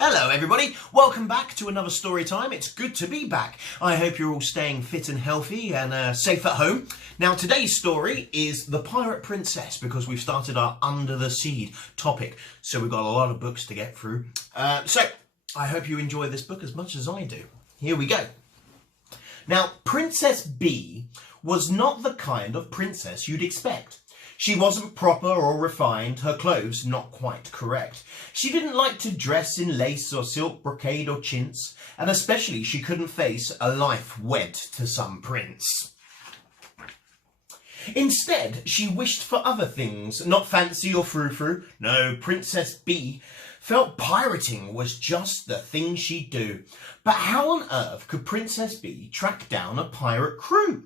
Hello everybody, welcome back to another story time. It's good to be back. I hope you're all staying fit and healthy and safe at home. Now today's story is The Pirate Princess because we've started our Under the Sea topic. So we've got a lot of books to get through. So I hope you enjoy this book as much as I do. Here we go. Now Princess B was not the kind of princess you'd expect. She wasn't proper or refined, her clothes not quite correct. She didn't like to dress in lace or silk, brocade or chintz, and especially she couldn't face a life wed to some prince. Instead, she wished for other things, not fancy or frou-frou. No, Princess B felt pirating was just the thing she'd do. But how on earth could Princess B track down a pirate crew?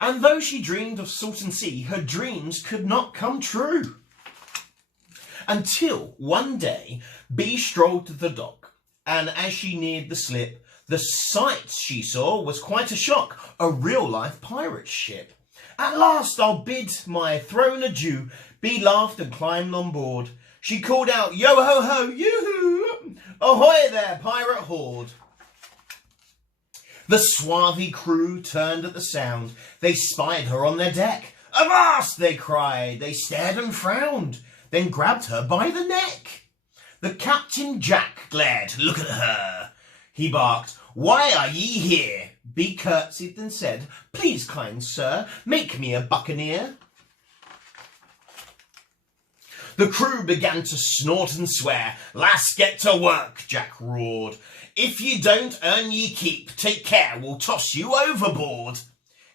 And though she dreamed of salt and sea, her dreams could not come true. Until one day, Bee strolled to the dock, and as she neared the slip, the sight she saw was quite a shock, a real-life pirate ship. At last I'll bid my throne adieu. Bee laughed and climbed on board. She called out, yo-ho-ho, yoo-hoo, ahoy there, pirate horde. The swarthy crew turned at the sound. They spied her on their deck. Avast, they cried. They stared and frowned, then grabbed her by the neck. The Captain Jack glared. Look at her. He barked, why are ye here? Bee curtsied and said, please, kind sir, make me a buccaneer. The crew began to snort and swear. Lass, get to work, Jack roared. If you don't earn ye keep, take care, we'll toss you overboard.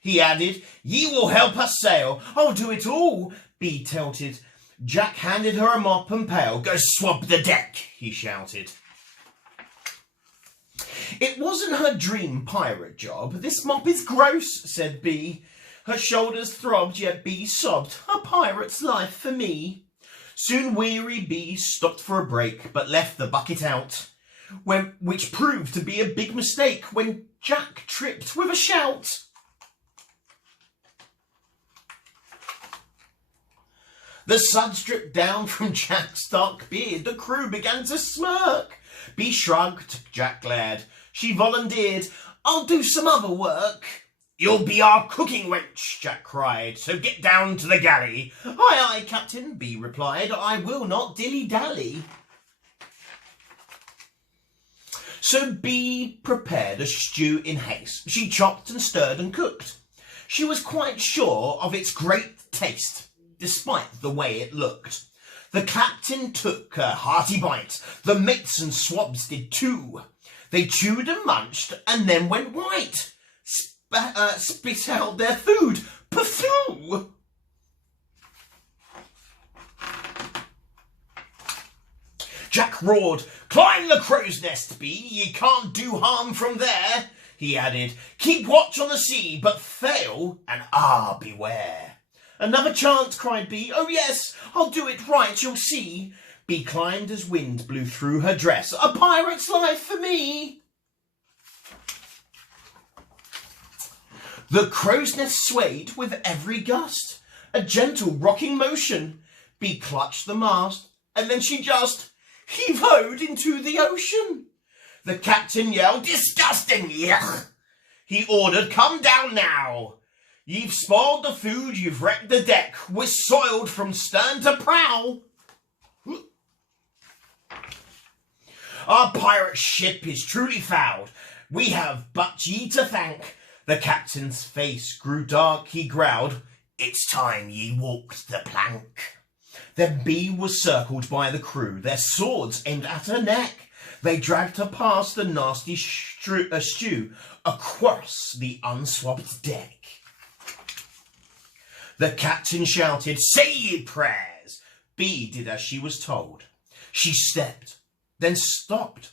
He added, ye will help us sail. I'll do it all, Bee tilted. Jack handed her a mop and pail. Go swab the deck, he shouted. It wasn't her dream pirate job. This mop is gross, said Bee. Her shoulders throbbed, yet Bee sobbed. A pirate's life for me. Soon weary Bee stopped for a break, but left the bucket out, which proved to be a big mistake when Jack tripped with a shout. The suds dripped down from Jack's dark beard. The crew began to smirk. Bee shrugged. Jack glared. She volunteered. I'll do some other work. You'll be our cooking wench, Jack cried, so get down to the galley. Aye, aye, Captain, Bee replied. I will not dilly-dally. So Bee prepared a stew in haste. She chopped and stirred and cooked. She was quite sure of its great taste, despite the way it looked. The captain took a hearty bite. The mates and swabs did too. They chewed and munched and then went white. Spit out their food. Pafoo! Jack roared, climb the crow's nest, Bee, ye can't do harm from there. He added, keep watch on the sea, but fail, and beware. Another chance, cried Bee. Oh yes, I'll do it right, you'll see. Bee climbed as wind blew through her dress. A pirate's life for me. The crow's nest swayed with every gust, a gentle rocking motion. Bee clutched the mast, and then she just heave-hoed into the ocean. The captain yelled, disgusting, yuck! He ordered, come down now. You've spoiled the food, you've wrecked the deck. We're soiled from stern to prow. Our pirate ship is truly fouled. We have but ye to thank. The captain's face grew dark, he growled, it's time ye walked the plank. Then Bee was circled by the crew, their swords aimed at her neck. They dragged her past the nasty stew across the unswabbed deck. The captain shouted, say ye prayers. Bee did as she was told. She stepped, then stopped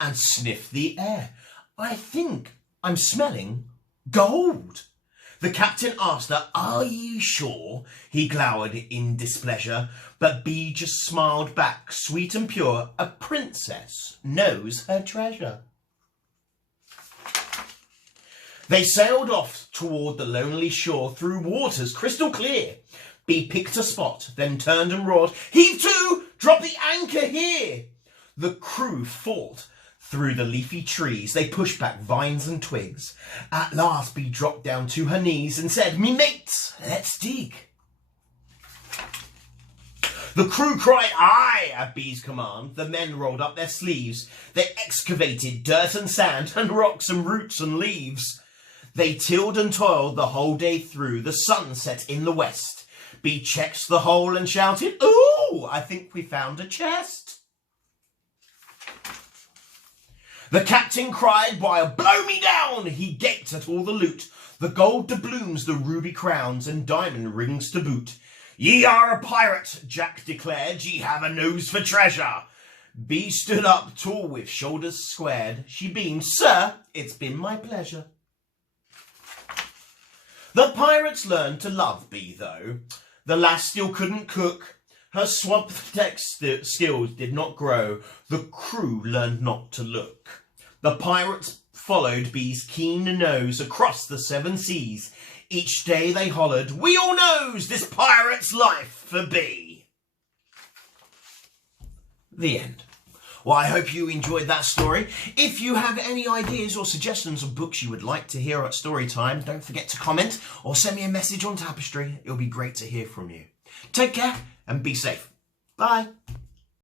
and sniffed the air. I think I'm smelling gold. The captain asked her, are you sure? He glowered in displeasure, but Bee just smiled back, sweet and pure. A princess knows her treasure. They sailed off toward the lonely shore through waters crystal clear. Bee picked a spot, then turned and roared, heave to! Drop the anchor here! The crew fought through the leafy trees. They pushed back vines and twigs. At last Bee dropped down to her knees and said, "Me mates, let's dig." The crew cried aye at Bee's command. The men rolled up their sleeves. They excavated dirt and sand and rocks and roots and leaves. They tilled and toiled the whole day through. The sun set in the west. Bee checked the hole and shouted, "Ooh, I think we found a chest." The captain cried, "Why, blow me down!" He gaped at all the loot, the gold doubloons, the ruby crowns, and diamond rings to boot. "Ye are a pirate," Jack declared. "Ye have a nose for treasure." Bee stood up tall with shoulders squared. She beamed, "Sir, it's been my pleasure." The pirates learned to love Bee, though. The lass still couldn't cook. Her swamp deck skills did not grow. The crew learned not to look. The pirates followed Bee's keen nose across the 7 seas. Each day they hollered, "We all knows this pirate's life for Bee." The end. Well, I hope you enjoyed that story. If you have any ideas or suggestions of books you would like to hear at Storytime, don't forget to comment or send me a message on Tapestry. It'll be great to hear from you. Take care and be safe. Bye.